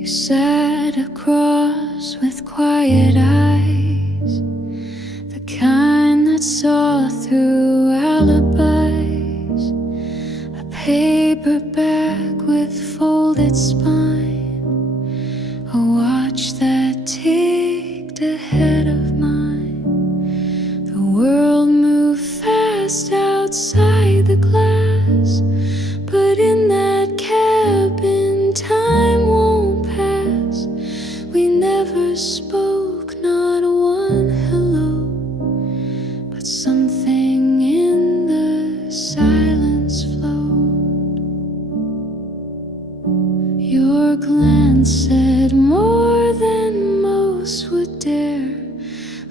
You sat across with quiet eyes, the kind that saw through alibis. A paperback with folded spine, a watch that ticked ahead of mine. The world moved fast outside the glass, but in that cabin time won't pass. We never spoke, not one hello, but something in the silence flowed. Your glance said more than most would dare,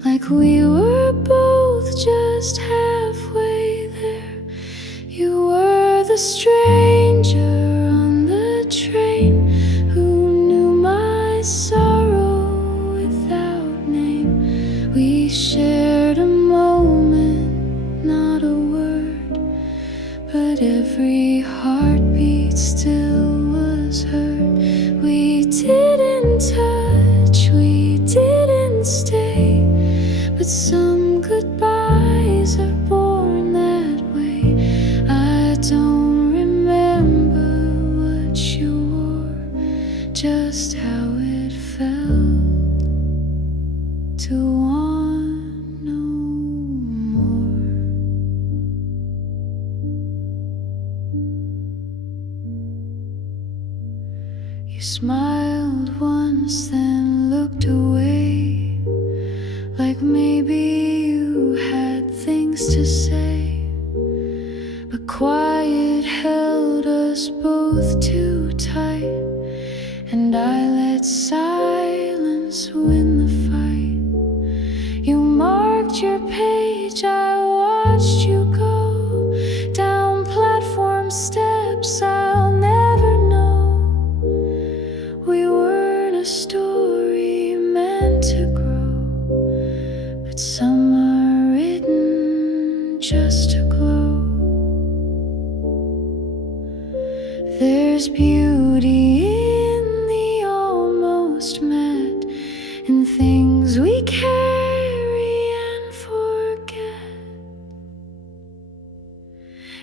like we were both just halfway there. You were the stranger on the train who knew my sorrow without name. We shared a moment, not a word, but every heartbeat still was heard. We didn't touch, we didn't stay, but some goodbyes are born that way. I don't remember what you wore, just how it felt to want no more. You smiled once, then looked away, like maybe you had things to say. But quiet held us both too tight, and I let silence win the fight. You marked your page, I watched you go down platform steps I'll never know. We weren't a story meant to grow, but some are written just to glow. There's beauty in the almost met, in things we carry and forget.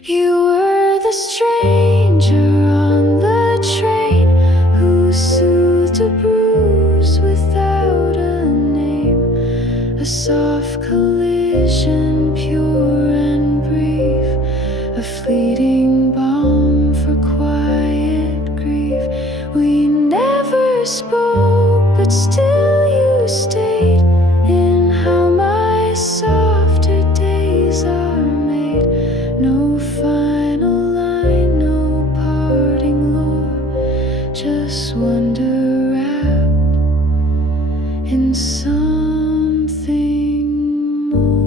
You were the stranger on the train who soothed a bruise without a name. A soft collision, pure and brief, a fleeting balm for quiet grief. We never spoke, but still you stayed in how my softer days are made. No final line, no parting lore, just wonder wrapped in something more.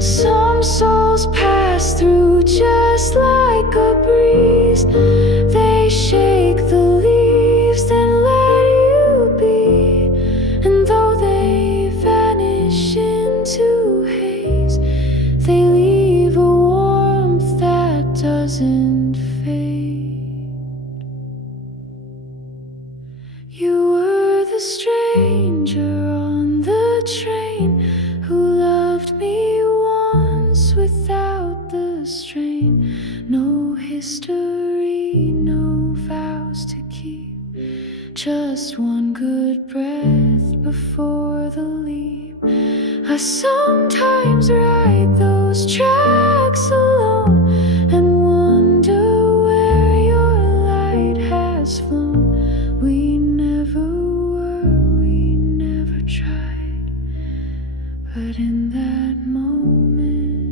Some souls pass through just like a breeze. They shake the leaves, then let you be. And though they vanish into haze, they leave a warmth that doesn't fade. You were the stranger on the train who loved me once without the strain. No history, no vows to keep, just one good breath before the leap. I sometimes write those tracks alone and wonder where your light has flown. We never were, we never tried, but in that moment